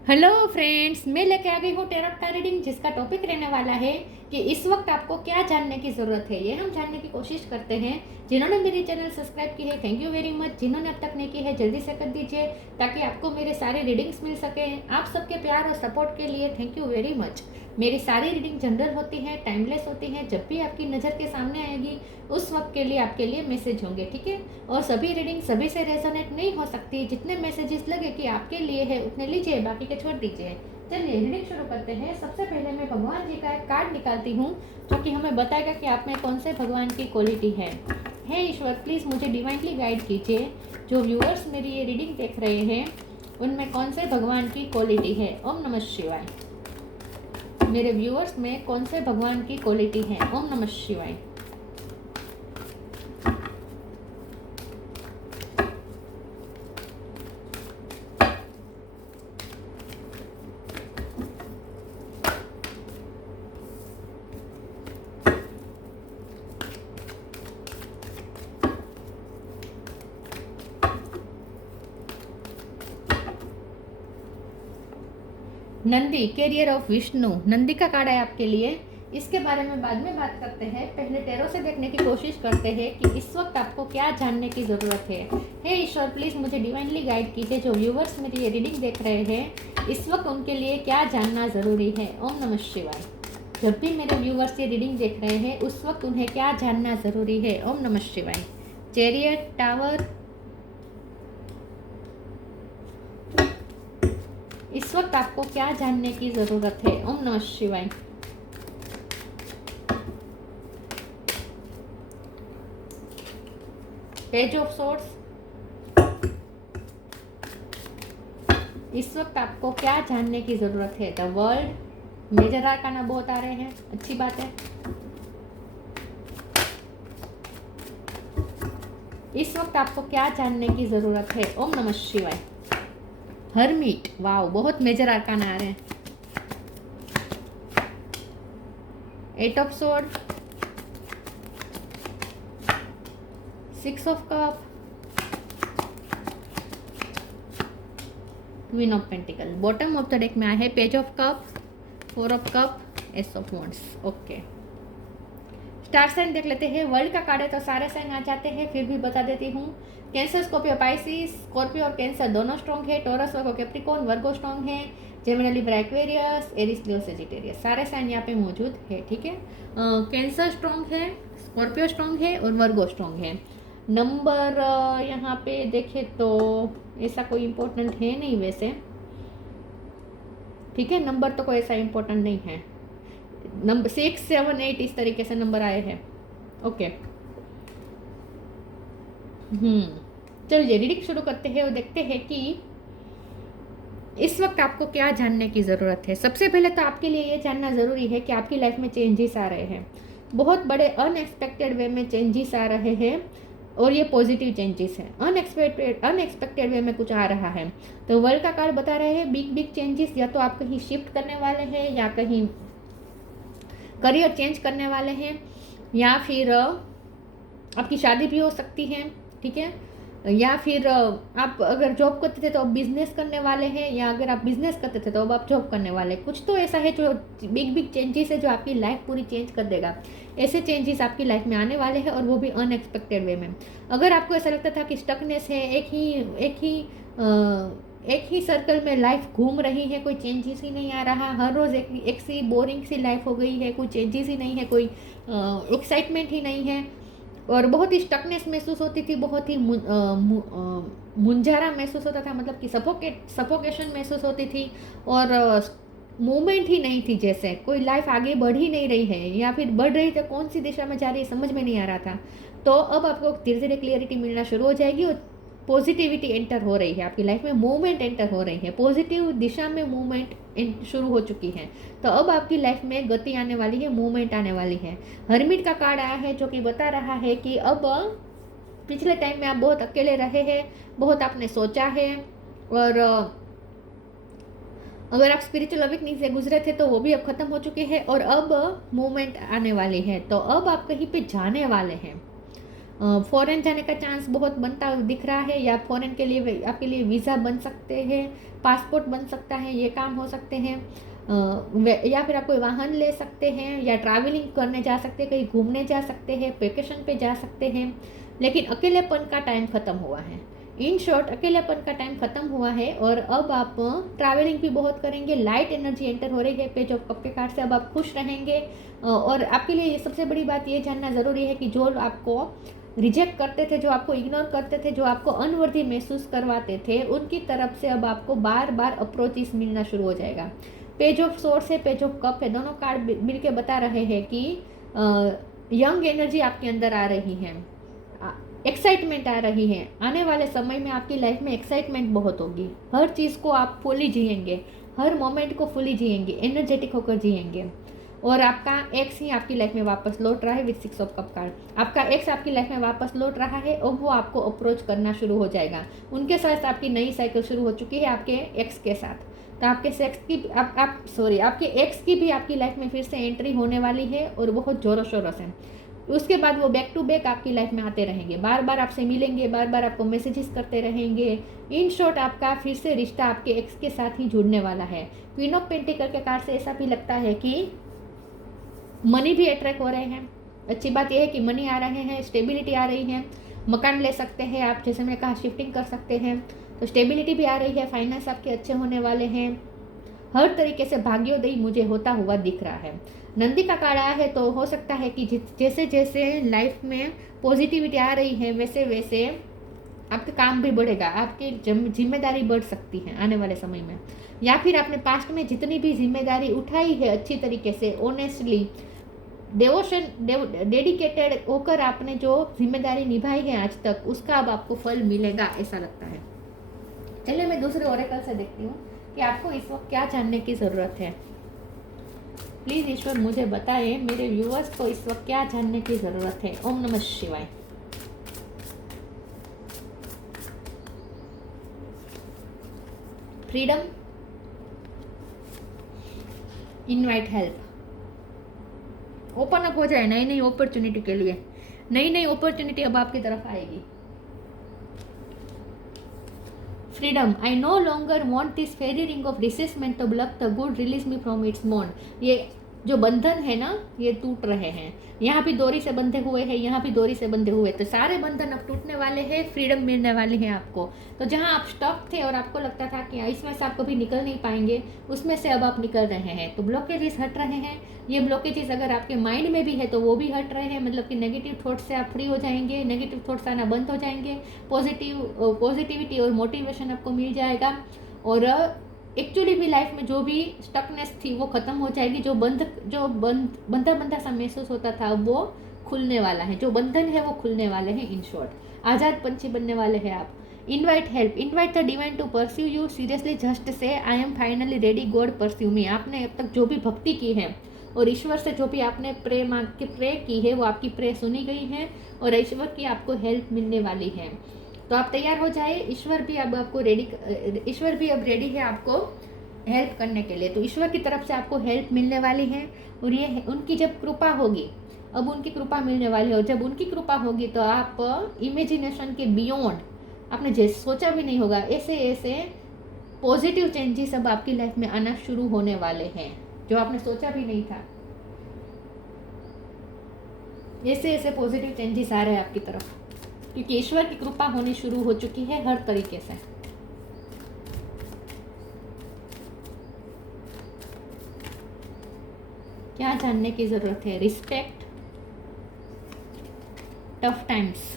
Hello friends, मैं लेके आ गई हूँ टैरोट का रीडिंग, जिसका टॉपिक रहने वाला है कि इस वक्त आपको क्या जानने की ज़रूरत है। ये हम जानने की कोशिश करते हैं। जिन्होंने मेरी चैनल सब्सक्राइब की है, थैंक यू वेरी मच। जिन्होंने अब तक नहीं की है, जल्दी से कर दीजिए ताकि आपको मेरे सारे रीडिंग्स मिल सकें। आप सबके प्यार और सपोर्ट के लिए थैंक यू वेरी मच। मेरी सारी रीडिंग जनरल होती है, टाइमलेस होती है। जब भी आपकी नज़र के सामने आएगी उस वक्त के लिए आपके लिए मैसेज होंगे, ठीक है। और सभी रीडिंग सभी से रेजोनेट नहीं हो सकती। जितने मैसेजेस लगे कि आपके लिए है उतने लीजिए, बाकी के छोड़ दीजिए। चलिए रीडिंग शुरू करते हैं। सबसे पहले मैं भगवान जी का एक कार्ड निकालती हूँ जो कि हमें बताएगा कि आप में कौन से भगवान की क्वालिटी है। हे ईश्वर, प्लीज़ मुझे डिवाइनली गाइड कीजिए। जो व्यूअर्स मेरी ये रीडिंग देख रहे हैं उनमें कौन से भगवान की क्वालिटी है। ओम नमः शिवाय। मेरे व्यूअर्स में कौन से भगवान की क्वालिटी है। ओम नमः शिवाय। नंदी, कैरियर ऑफ विष्णु, नंदी का कार्ड है आपके लिए। इसके बारे में बाद में बात करते हैं। पहले टैरो से देखने की कोशिश करते हैं कि इस वक्त आपको क्या जानने की ज़रूरत है। हे ईश्वर, प्लीज़ मुझे डिवाइनली गाइड कीजिए। जो व्यूवर्स मेरी ये रीडिंग देख रहे हैं इस वक्त उनके लिए क्या जानना ज़रूरी है। ओम नमः शिवाय। जब भी मेरे व्यूवर्स ये रीडिंग देख रहे हैं उस वक्त उन्हें क्या जानना ज़रूरी है। ओम नमः शिवाय। चैरियट, टावर, इस वक्त आपको क्या जानने की ज़रूरत है। ओम नमः शिवाय। पेज ऑफ सोर्ड्स, इस वक्त आपको क्या जानने की ज़रूरत है। द वर्ल्ड, मेजर आर्काना बहुत आ रहे हैं, अच्छी बात है। इस वक्त आपको क्या जानने की ज़रूरत है। ओम नमः शिवाय। हरमीट, वाओ, बहुत मेजर आर्काना आ रहे हैं। Eight of sword, six of cup, queen of pentacle. Bottom of the deck में आया है page of cup, four of cup, ace of wands. Okay, star sign देख लेते हैं। वर्ल्ड का कार्ड है तो सारे साइन आ जाते हैं, फिर भी बता देती हूँ। Cancer, Scorpio, Pisces. स्कॉर्पियो और कैंसर दोनों स्ट्रॉन्ग है। टॉरस, वर्गो, कैप्रिकॉर्न, वर्गो स्ट्रॉन्ग है। जेमिनी, लिब्रा, एक्वेरियस, एरिस, लियो, सेजिटेरियस, सारे साइन यहाँ पे मौजूद है, ठीक है। कैंसर स्ट्रॉन्ग है, स्कॉर्पियो स्ट्रॉन्ग है और वर्गो स्ट्रॉन्ग है। नंबर यहाँ पे देखें तो ऐसा कोई इम्पोर्टेंट है नहीं वैसे, ठीक है। नंबर तो कोई ऐसा इम्पोर्टेंट नहीं है। नंबर 6, 7, 8 इस तरीके से नंबर आए हैं। ओके, चलिए रीडिंग शुरू करते हैं और देखते हैं कि इस वक्त आपको क्या जानने की ज़रूरत है। सबसे पहले तो आपके लिए ये जानना ज़रूरी है कि आपकी लाइफ में चेंजेस आ रहे हैं। बहुत बड़े अनएक्सपेक्टेड वे में चेंजेस आ रहे हैं और ये पॉजिटिव चेंजेस हैं। अनएक्सपेक्टेड वे में कुछ आ रहा है। तो वर्ल्ड का कार्ड बता रहे हैं बिग बिग चेंजेस। या तो आप कहीं शिफ्ट करने वाले हैं या कहीं करियर चेंज करने वाले हैं या फिर आपकी शादी भी हो सकती है, ठीक है। या फिर आप अगर जॉब करते थे तो अब बिजनेस करने वाले हैं, या अगर आप बिजनेस करते थे तो अब आप जॉब करने वाले हैं। कुछ तो ऐसा है जो बिग बिग चेंजेस है जो आपकी लाइफ पूरी चेंज कर देगा। ऐसे चेंजेस आपकी लाइफ में आने वाले हैं और वो भी अनएक्सपेक्टेड वे में। अगर आपको ऐसा लगता था कि स्टकनेस है, एक ही सर्कल में लाइफ घूम रही है, कोई चेंजेस ही नहीं आ रहा, हर रोज़ एक सी बोरिंग सी लाइफ हो गई है, कोई चेंजेस ही नहीं है, कोई एक्साइटमेंट ही नहीं है और बहुत ही स्टकनेस महसूस होती थी, बहुत ही मुंझारा महसूस होता था, मतलब कि सफोकेशन महसूस होती थी और मूवमेंट ही नहीं थी, जैसे कोई लाइफ आगे बढ़ ही नहीं रही है या फिर बढ़ रही तो कौन सी दिशा में जा रही है समझ में नहीं आ रहा था। तो अब आपको धीरे धीरे क्लियरिटी मिलना शुरू हो जाएगी और पॉजिटिविटी एंटर हो रही है आपकी लाइफ में, मूवमेंट एंटर हो रही है, पॉजिटिव दिशा में मूवमेंट शुरू हो चुकी है। तो अब आपकी लाइफ में गति आने वाली है, मूवमेंट आने वाली है। हरमिट का कार्ड आया है जो कि बता रहा है कि अब पिछले टाइम में आप बहुत अकेले रहे हैं, बहुत आपने सोचा है और अगर आप स्पिरिचुअल अवेकनिंग से गुजरे थे तो वो भी अब खत्म हो चुके हैं और अब मूवमेंट आने वाली है। तो अब आप कहीं पे जाने वाले हैं, फॉरेन जाने का चांस बहुत बनता दिख रहा है, या फॉरेन के लिए आपके लिए वीज़ा बन सकते हैं, पासपोर्ट बन सकता है, ये काम हो सकते हैं। या फिर आप कोई वाहन ले सकते हैं, या ट्रैवलिंग करने जा सकते हैं, कहीं घूमने जा सकते हैं, वेकेशन पे जा सकते हैं। लेकिन अकेलेपन का टाइम ख़त्म हुआ है। इन शॉर्ट अकेलेपन का टाइम ख़त्म हुआ है और अब आप ट्रैवलिंग भी बहुत करेंगे। लाइट एनर्जी एंटर हो रही है पेज ऑफ कप के कार्ड से। अब आप खुश रहेंगे। और आपके लिए सबसे बड़ी बात ये जानना ज़रूरी है कि जो आपको रिजेक्ट करते थे, जो आपको इग्नोर करते थे, जो आपको अनवर्दी महसूस करवाते थे, उनकी तरफ से अब आपको बार बार अप्रोचेस मिलना शुरू हो जाएगा। पेज ऑफ सोर्स है, पेज ऑफ कप है, दोनों कार्ड मिलके बता रहे हैं कि यंग एनर्जी आपके अंदर आ रही है, एक्साइटमेंट आ रही है। आने वाले समय में आपकी लाइफ में एक्साइटमेंट बहुत होगी। हर चीज़ को आप फुली जिएंगे, हर मोमेंट को फुली जिएंगे, एनर्जेटिक होकर जिएंगे। और आपका एक्स ही आपकी लाइफ में वापस लौट रहा है विद 6 ऑफ कप कार्ड। आपका एक्स आपकी लाइफ में वापस लौट रहा है और वो आपको अप्रोच करना शुरू हो जाएगा। उनके साथ आपकी नई साइकिल शुरू हो चुकी है आपके एक्स के साथ। तो आपके सेक्स की आपके एक्स की भी आपकी लाइफ में फिर से एंट्री होने वाली है और बहुत ज़ोरों शोरों से। उसके बाद वो बैक टू बैक आपकी लाइफ में आते रहेंगे, बार बार आपसे मिलेंगे, बार बार आपको मैसेजेस करते रहेंगे। इन शॉर्ट आपका फिर से रिश्ता आपके एक्स के साथ ही जुड़ने वाला है। क्वीन ऑफ पेंटिकल के कार्ड से ऐसा भी लगता है कि मनी भी अट्रैक्ट हो रहे हैं। अच्छी बात यह है कि मनी आ रहे हैं, स्टेबिलिटी आ रही है। मकान ले सकते हैं आप, जैसे मैंने कहा शिफ्टिंग कर सकते हैं, तो स्टेबिलिटी भी आ रही है। फाइनेंस आपके अच्छे होने वाले हैं। हर तरीके से भाग्योदय मुझे होता हुआ दिख रहा है। नंदी का कार्ड आया है तो हो सकता है कि जैसे जैसे लाइफ में पॉजिटिविटी आ रही है वैसे वैसे आपका काम भी बढ़ेगा, आपकी जिम्मेदारी बढ़ सकती है आने वाले समय में। या फिर आपने पास्ट में जितनी भी जिम्मेदारी उठाई है अच्छी तरीके से, ऑनेस्टली, डेडिकेटेड होकर आपने जो जिम्मेदारी निभाई है आज तक, उसका अब आपको फल मिलेगा ऐसा लगता है। चलिए मैं दूसरे ओरेकल से देखती हूँ कि आपको इस वक्त क्या जानने की ज़रूरत है। प्लीज़ ईश्वर मुझे बताएं मेरे व्यूअर्स को इस वक्त क्या जानने की ज़रूरत है। ओम नमः शिवाय। Freedom, invite help, open up हो जाए नई नई अपॉर्चुनिटी के लिए। नई नई अपॉर्चुनिटी अब आपकी तरफ आएगी। Freedom, I no longer want this fairy ring of resentment to block the good, release me from its bond. ये जो बंधन है ना, ये टूट रहे हैं। यहाँ भी डोरी से बंधे हुए हैं, यहाँ भी डोरी से बंधे हुए, तो सारे बंधन अब टूटने वाले हैं। फ्रीडम मिलने वाली है आपको। तो जहाँ आप स्टक थे और आपको लगता था कि इसमें से आप कभी निकल नहीं पाएंगे, उसमें से अब आप निकल रहे हैं। तो ब्लॉकेजेस हट रहे हैं। ये ब्लॉकेजेस अगर आपके माइंड में भी है तो वो भी हट रहे हैं। मतलब कि नेगेटिव थॉट्स से आप फ्री हो जाएंगे, नेगेटिव थॉट्स आना बंद हो जाएंगे। पॉजिटिविटी और मोटिवेशन आपको मिल जाएगा। और एक्चुअली भी लाइफ में जो भी स्टकनेस थी वो ख़त्म हो जाएगी। जो बंधा सा महसूस होता था वो खुलने वाला है। जो बंधन है वो खुलने वाले हैं। इन शॉर्ट आज़ाद पंछी बनने वाले हैं आप। Invite help, invite the divine to pursue you, seriously just say I am finally ready, God pursue me. आपने अब तक जो भी भक्ति की है और ईश्वर से जो भी आपने प्रे की है वो आपकी प्रे सुनी गई है और ईश्वर की आपको हेल्प मिलने वाली है। तो आप तैयार हो जाए। ईश्वर भी अब रेडी है आपको हेल्प करने के लिए। तो ईश्वर की तरफ से आपको हेल्प मिलने वाली है और ये उनकी जब कृपा होगी, अब उनकी कृपा मिलने वाली है। और जब उनकी कृपा होगी तो आप इमेजिनेशन के बियॉन्ड आपने जैसे सोचा भी नहीं होगा, ऐसे ऐसे पॉजिटिव चेंजेस अब आपकी लाइफ में आना शुरू होने वाले हैं जो आपने सोचा भी नहीं था। ऐसे ऐसे पॉजिटिव चेंजेस आ रहे हैं आपकी तरफ, क्योंकि ईश्वर की कृपा होनी शुरू हो चुकी है हर तरीके से। क्या जानने की जरूरत है? Respect, tough times,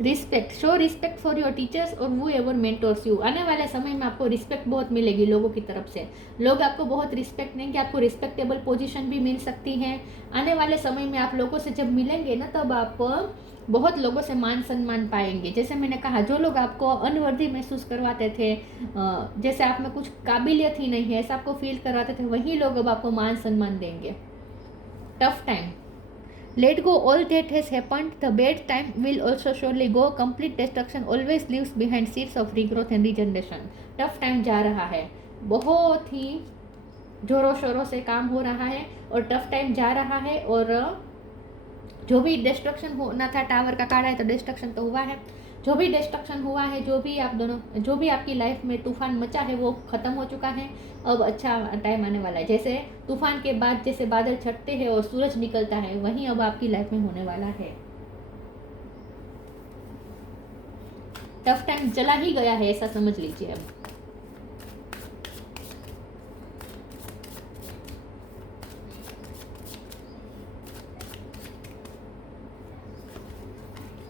respect, show respect for your teachers और वो एवर मेंटोर्स यू। आने वाले समय में आपको रिस्पेक्ट बहुत मिलेगी लोगों की तरफ से। लोग आपको बहुत रिस्पेक्ट देंगे, आपको रिस्पेक्टेबल पोजीशन भी मिल सकती है। आने वाले समय में आप लोगों से जब मिलेंगे ना, तब आप बहुत लोगों से मान सम्मान पाएंगे। जैसे मैंने कहा, जो लोग आपको अनवर्दी महसूस करवाते थे, जैसे आप में कुछ काबिलियत ही नहीं है ऐसा आपको फील करवाते थे, वही लोग अब आपको मान सम्मान देंगे। Tough time, let go all that has happened, the bad time will also surely go, complete destruction always leaves behind seeds of regrowth and regeneration। Tough time जा रहा है, बहुत ही जोरों शोरों से काम हो रहा है और टफ टाइम जा रहा है, और जो भी डिस्ट्रक्शन होना था, टावर का कार्ड है तो डिस्ट्रक्शन तो हुआ है, जो भी डिस्ट्रक्शन हुआ है, जो भी आपकी लाइफ में तूफान मचा है वो ख़त्म हो चुका है। अब अच्छा टाइम आने वाला है। जैसे तूफान के बाद जैसे बादल छटते हैं और सूरज निकलता है, वहीं अब आपकी लाइफ में होने वाला है। टफ टाइम चला ही गया है, ऐसा समझ लीजिए। अब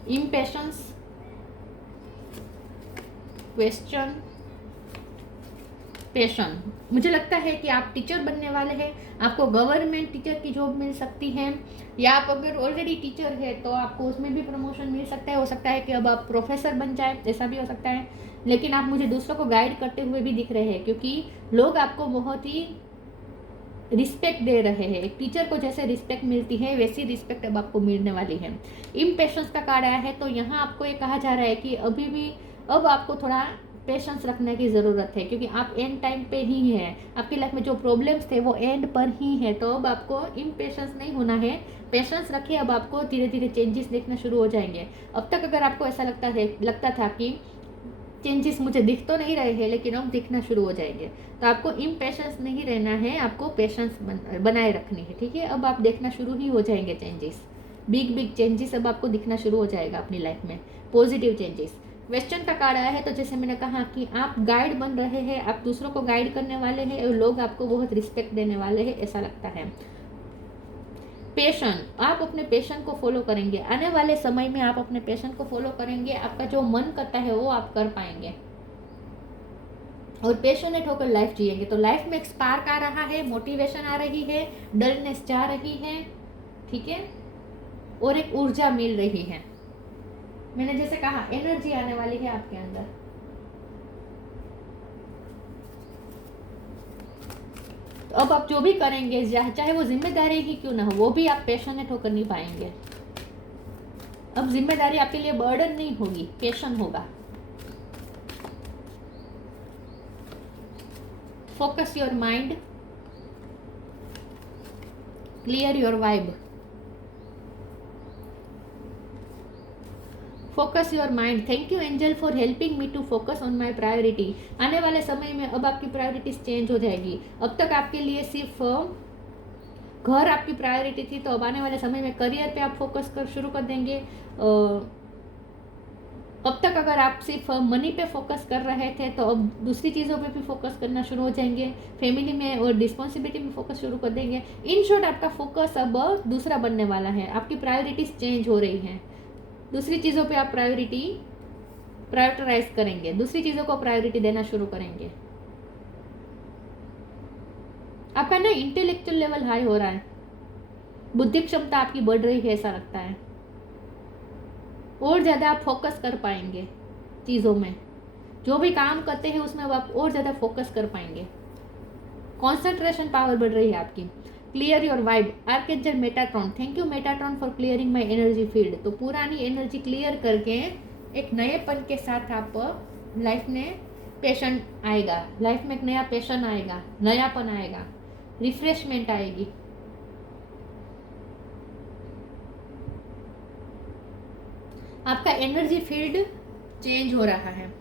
इम्पेशंस, क्वेश्चन, पैशन। मुझे लगता है कि आप टीचर बनने वाले हैं, आपको गवर्नमेंट टीचर की जॉब मिल सकती है, या आप अगर ऑलरेडी टीचर है तो आपको उसमें भी प्रमोशन मिल सकता है। हो सकता है कि अब आप प्रोफेसर बन जाए, ऐसा भी हो सकता है। लेकिन आप मुझे दूसरों को गाइड करते हुए भी दिख रहे हैं, क्योंकि लोग आपको बहुत ही रिस्पेक्ट दे रहे हैं। एक टीचर को जैसे रिस्पेक्ट मिलती है वैसी रिस्पेक्ट अब आपको मिलने वाली है। इम्पेशंस का कार्ड आया है, तो यहाँ आपको ये कहा जा रहा है कि अभी भी अब आपको थोड़ा पेशेंस रखने की ज़रूरत है, क्योंकि आप एंड टाइम पे ही हैं। आपकी लाइफ में जो प्रॉब्लम्स थे वो एंड पर ही है, तो अब आपको इम्पेशेंस नहीं होना है, पेशेंस रखिए। अब आपको धीरे धीरे चेंजेस देखना शुरू हो जाएंगे। अब तक अगर आपको ऐसा लगता था कि चेंजेस मुझे दिख तो नहीं रहे हैं, लेकिन अब दिखना शुरू हो जाएंगे, तो आपको इम्पेशेंस नहीं रहना है, आपको पेशेंस बनाए रखनी है, ठीक है। अब आप देखना शुरू ही हो जाएंगे चेंजेस, बिग चेंजेस अब आपको दिखना शुरू हो जाएगा अपनी लाइफ में, पॉजिटिव चेंजेस। क्वेश्चन का कार्ड आया है, तो जैसे मैंने कहा कि आप गाइड बन रहे हैं, आप दूसरों को गाइड करने वाले हैं और लोग आपको बहुत रिस्पेक्ट देने वाले हैं, ऐसा लगता है। पैशन, आप अपने पैशन को फॉलो करेंगे। आने वाले समय में आप अपने पैशन को फॉलो करेंगे, आपका जो मन करता है वो आप कर पाएंगे और पैशनेट होकर लाइफ जिएंगे। तो लाइफ में एक स्पार्क आ रहा है, मोटिवेशन आ रही है, डलनेस जा रही है, ठीक है, और एक ऊर्जा मिल रही है। मैंने जैसे कहा एनर्जी आने वाली है आपके अंदर। तो अब आप जो भी करेंगे, चाहे वो जिम्मेदारी ही क्यों ना हो, वो भी आप पैशनेट होकर निभाएंगे। अब जिम्मेदारी आपके लिए बर्डन नहीं होगी, पैशन होगा। Focus your mind, clear your vibe. Focus your mind, thank you angel for helping me to focus on my priority. आने वाले समय में अब आपकी प्रायोरिटीज चेंज हो जाएगी। अब तक आपके लिए सिर्फ घर आपकी प्रायोरिटी थी, तो अब आने वाले समय में करियर पे आप फोकस शुरू कर देंगे। अब तक अगर आप सिर्फ मनी पे फोकस कर रहे थे, तो अब दूसरी चीज़ों पे भी फोकस करना शुरू हो जाएंगे। फैमिली में और रिस्पॉन्सिबिलिटी में फोकस शुरू कर देंगे। इन शॉर्ट आपका फोकस अब दूसरा बनने वाला है, आपकी प्रायोरिटीज चेंज हो रही हैं। दूसरी चीज़ों पे आप प्रायोरिटाइज करेंगे, दूसरी चीज़ों को प्रायोरिटी देना शुरू करेंगे। आपका ना इंटेलेक्चुअल लेवल हाई हो रहा है, बुद्धि क्षमता आपकी बढ़ रही है, ऐसा लगता है। और ज़्यादा आप फोकस कर पाएंगे चीज़ों में, जो भी काम करते हैं उसमें अब आप और ज़्यादा फोकस कर पाएंगे। कॉन्सेंट्रेशन पावर बढ़ रही है आपकी। Clear your vibe, archangel Metatron, thank you Metatron for clearing my energy field. तो पुरानी एनर्जी क्लियर करके एक नएपन के साथ आप लाइफ में पैशन आएगा, लाइफ में एक नया पैशन आएगा, नयापन आएगा, रिफ्रेशमेंट आएगी। आपका एनर्जी फील्ड चेंज हो रहा है।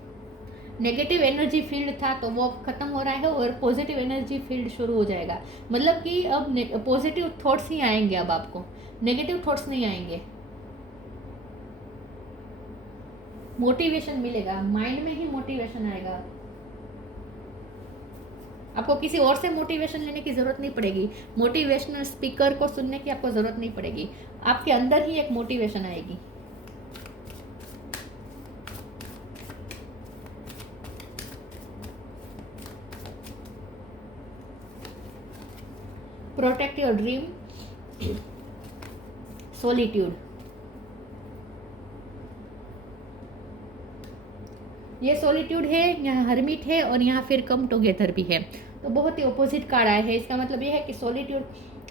नेगेटिव एनर्जी फील्ड था तो वो अब खत्म हो रहा है और पॉजिटिव एनर्जी फील्ड शुरू हो जाएगा। मतलब कि अब पॉजिटिव थॉट्स ही आएंगे, अब आपको नेगेटिव थॉट्स नहीं आएंगे। मोटिवेशन मिलेगा, माइंड में ही मोटिवेशन आएगा। आपको किसी और से मोटिवेशन लेने की जरूरत नहीं पड़ेगी, मोटिवेशनल स्पीकर को सुनने की आपको जरूरत नहीं पड़ेगी, आपके अंदर ही एक मोटिवेशन आएगी। प्रोटेक्ट योर ड्रीम, सॉलिट्यूड, ये सॉलिट्यूड है, यहाँ हरमिट है और यहाँ फिर कम टुगेदर भी है। तो बहुत ही अपोजिट कार्ड आया है। इसका मतलब ये है कि सॉलिट्यूड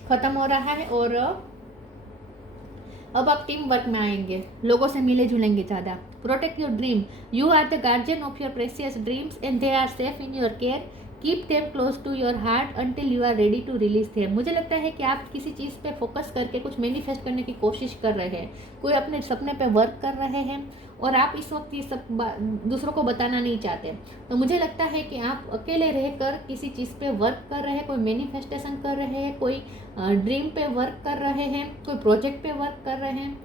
खत्म हो रहा है और अब आप टीम वर्क में आएंगे, लोगों से मिले जुलेंगे ज़्यादा। Protect your dream, you are the guardian of your precious dreams and they are safe in your care, keep them close to your heart until you are ready to release them. मुझे लगता है कि आप किसी चीज़ पे focus करके कुछ manifest करने की कोशिश कर रहे हैं, कोई अपने सपने पे वर्क कर रहे हैं और आप इस वक्त ये सब दूसरों को बताना नहीं चाहते। तो मुझे लगता है कि आप अकेले रहकर किसी चीज़ पे वर्क कर रहे हैं, कोई मैनिफेस्टेशन कर रहे हैं, कोई ड्रीम पे वर्क कर रहे हैं, कोई प्रोजेक्ट पे वर्क कर रहे हैं,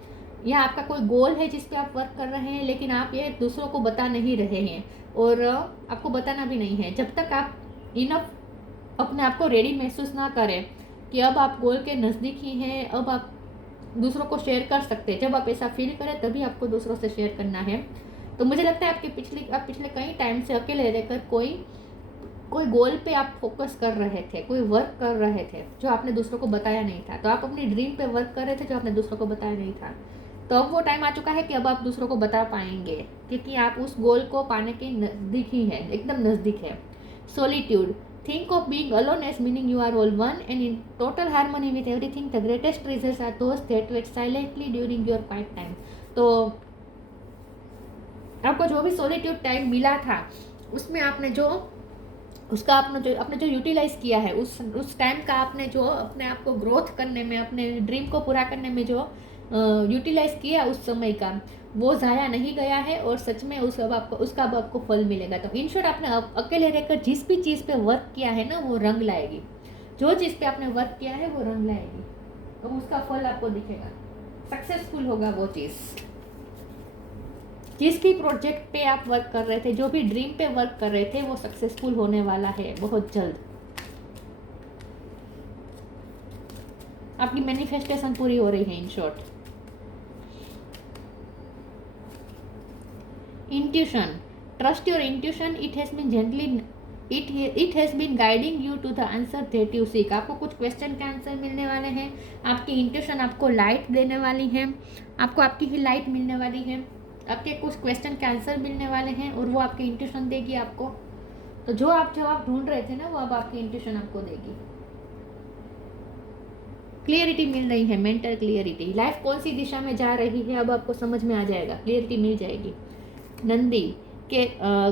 या आपका कोई गोल है जिस पे आप वर्क कर रहे हैं, लेकिन आप ये दूसरों को बता नहीं रहे हैं और आपको बताना भी नहीं है। जब तक आप इनफ अपने आप को रेडी महसूस ना करें कि अब आप गोल के नज़दीक ही हैं, अब आप दूसरों को शेयर कर सकते हैं, जब आप ऐसा फील करें तभी आपको दूसरों से शेयर करना है। तो मुझे लगता है आप पिछले कई टाइम से अकेले रहकर कोई गोल पे आप फोकस कर रहे थे, कोई वर्क कर रहे थे जो आपने दूसरों को बताया नहीं था। तो आप अपनी ड्रीम पे वर्क कर रहे थे जो आपने दूसरों को बताया नहीं था। तो अब वो टाइम आ चुका है कि अब आप दूसरों को बता पाएंगे, क्योंकि आप उस गोल को पाने के नज़दीक ही है, एकदम नज़दीक है। Solitude, think of being alone as meaning you are all one and in total harmony with everything. The greatest treasures are those that wait silently during your quiet time. तो आपको जो भी सोलिट्यूड टाइम मिला था उसमें आपने आपने जो यूटिलाइज किया है, उस टाइम का आपने जो अपने आप को ग्रोथ करने में, अपने ड्रीम को पूरा करने में जो यूटिलाइज किया उस समय का, वो ज़ाया नहीं गया है और सच में उसका अब आपको फल मिलेगा। तो इन शॉर्ट आपने अकेले रहकर जिस भी चीज़ पे वर्क किया है ना वो रंग लाएगी। जो चीज़ पे आपने वर्क किया है वो रंग लाएगी, तो उसका फल आपको दिखेगा, सक्सेसफुल होगा वो चीज़। जिस भी प्रोजेक्ट पे आप वर्क कर रहे थे, जो भी ड्रीम पे वर्क कर रहे थे, वो सक्सेसफुल होने वाला है बहुत जल्द। आपकी मैनिफेस्टेशन पूरी हो रही है in short. Intuition, trust your intuition. It has been guiding you to the answer that you seek. आपको कुछ क्वेश्चन के आंसर मिलने वाले हैं। आपकी इंट्यूशन आपको लाइट देने वाली है, आपको आपकी ही लाइट मिलने वाली है, आपके कुछ क्वेश्चन के आंसर मिलने वाले हैं और वो आपकी इंट्यूशन देगी आपको। तो जो आप जवाब ढूंढ रहे थे ना वो अब आपकी इंट्यूशन आपको देगी। क्लियरिटी मिल रही है, मेंटल क्लियरिटी। लाइफ कौन सी दिशा में जा रही है अब आपको समझ में आ जाएगा, क्लियरिटी मिल जाएगी। नंदी के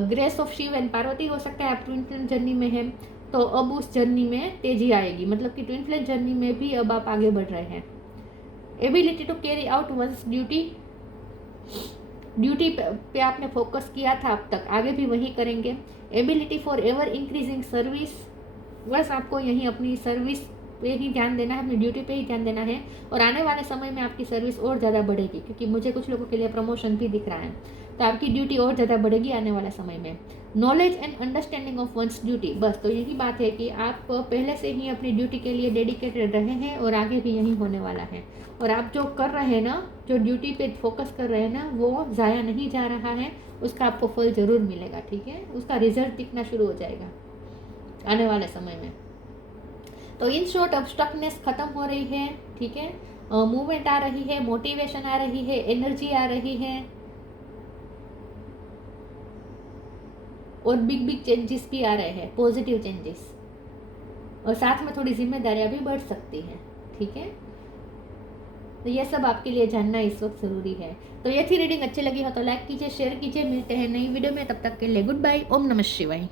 grace of Shiva and Parvati, हो सकता है आप ट्विन फ्लेम जर्नी में हैं तो अब उस जर्नी में तेजी आएगी, मतलब कि ट्विन फ्लेम जर्नी में भी अब आप आगे बढ़ रहे हैं। Ability to carry out once duty पे आपने फोकस किया था अब तक, आगे भी वही करेंगे। Ability for ever increasing service, बस आपको यहीं अपनी सर्विस पे ही ध्यान देना है, अपनी ड्यूटी पे ही ध्यान देना है और आने वाले समय में आपकी सर्विस और ज़्यादा बढ़ेगी, क्योंकि मुझे कुछ लोगों के लिए प्रमोशन भी दिख रहा है, तो आपकी ड्यूटी और ज़्यादा बढ़ेगी आने वाले समय में। Knowledge and understanding of once duty, बस तो यही बात है कि आप पहले से ही अपनी ड्यूटी के लिए डेडिकेटेड रहे हैं और आगे भी यही होने वाला है। और आप जो कर रहे हैं ना, जो ड्यूटी पे फोकस कर रहे हैं ना, वो ज़ाया नहीं जा रहा है, उसका आपको फल ज़रूर मिलेगा, ठीक है, उसका रिजल्ट दिखना शुरू हो जाएगा आने वाले समय में। तो इन शॉर्ट अब स्टकनेस खत्म हो रही है, ठीक है, मूवमेंट आ रही है, मोटिवेशन आ रही है, एनर्जी आ रही है और बिग चेंजेस भी आ रहे हैं, पॉजिटिव चेंजेस, और साथ में थोड़ी जिम्मेदारियां भी बढ़ सकती हैं, ठीक है। तो ये सब आपके लिए जानना इस वक्त ज़रूरी है। तो ये थी रीडिंग, अच्छी लगी हो तो लाइक कीजिए, शेयर कीजिए। मिलते हैं नई वीडियो में, तब तक के लिए गुड बाय। ओम नमः शिवाय।